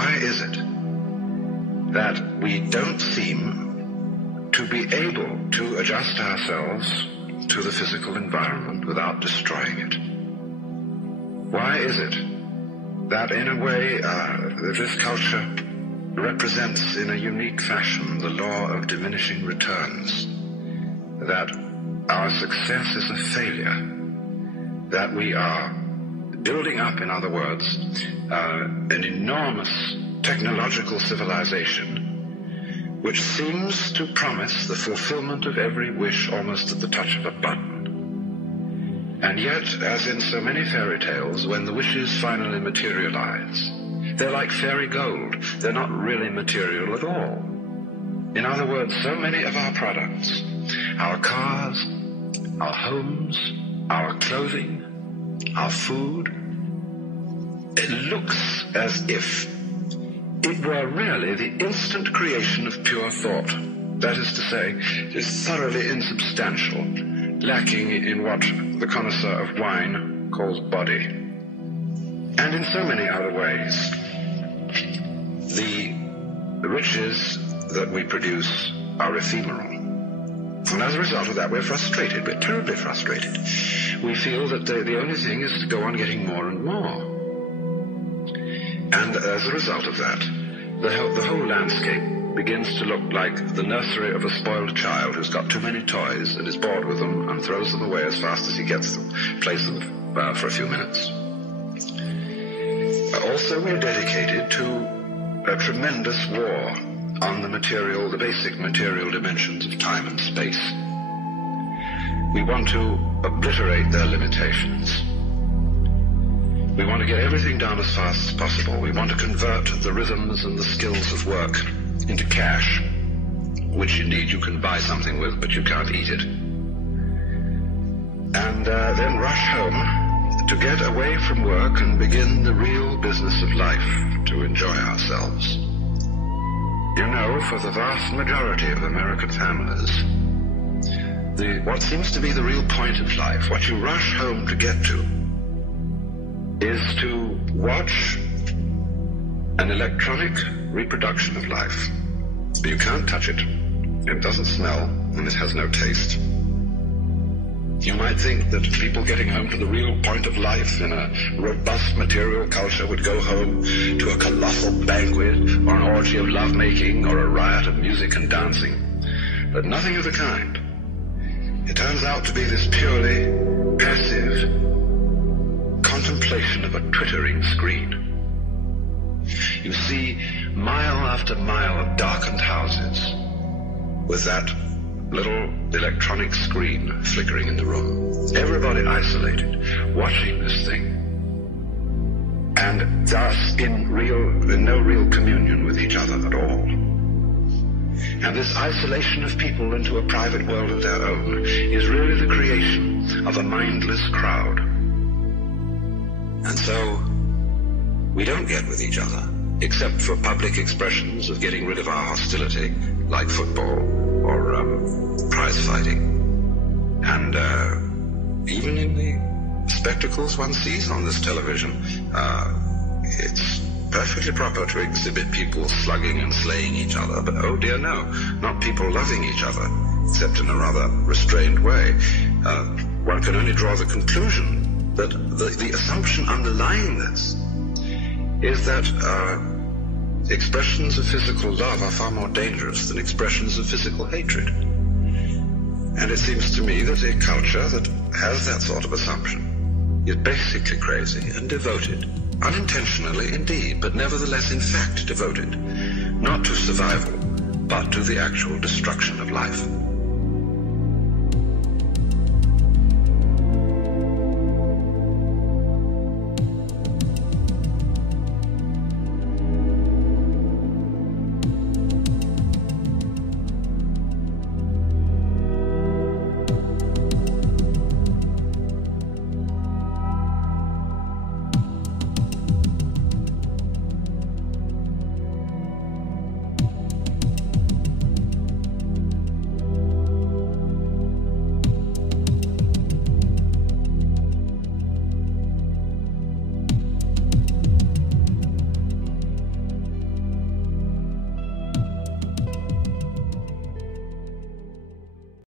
Why is it that we don't seem to be able to adjust ourselves to the physical environment without destroying it? Why is it that in a way this culture represents in a unique fashion the law of diminishing returns, that our success is a failure, that we are building up, in other words, an enormous technological civilization which seems to promise the fulfillment of every wish almost at the touch of a button. And yet, as in so many fairy tales, when the wishes finally materialize, they're like fairy gold. They're not really material at all. In other words, so many of our products, our cars, our homes, our clothing, our food, it looks as if it were really the instant creation of pure thought. That is to say, it is thoroughly insubstantial, lacking in what the connoisseur of wine calls body. And in so many other ways, the riches that we produce are ephemeral. And as a result of that, we're frustrated. We're terribly frustrated. We feel that the only thing is to go on getting more and more. And as a result of that, the whole landscape begins to look like the nursery of a spoiled child who's got too many toys and is bored with them and throws them away as fast as he gets them, plays them for a few minutes. Also, we're dedicated to a tremendous war on the basic material dimensions of time and space. We want to obliterate their limitations. We want to get everything done as fast as possible. We want to convert the rhythms and the skills of work into cash, which indeed you can buy something with, but you can't eat it. And then rush home to get away from work and begin the real business of life, to enjoy ourselves. You know, for the vast majority of American families, what seems to be the real point of life, what you rush home to get to, is to watch an electronic reproduction of life. You can't touch it. It doesn't smell, and it has no taste. You might think that people getting home to the real point of life in a robust material culture would go home to a colossal banquet or an orgy of lovemaking or a riot of music and dancing. But nothing of the kind. It turns out to be this purely passive contemplation of a twittering screen. You see mile after mile of darkened houses with that little electronic screen flickering in the room. Everybody isolated, watching this thing, and thus in no real communion with each other at all. And this isolation of people into a private world of their own is really the creation of a mindless crowd. And so we don't get with each other, except for public expressions of getting rid of our hostility, like football or prize fighting. And even in the spectacles one sees on this television, it's perfectly proper to exhibit people slugging and slaying each other, but oh dear no, not people loving each other, except in a rather restrained way. One can only draw the conclusion that the assumption underlying this is that expressions of physical love are far more dangerous than expressions of physical hatred. And it seems to me that a culture that has that sort of assumption is basically crazy and devoted, unintentionally indeed, but nevertheless in fact devoted, not to survival, but to the actual destruction of life.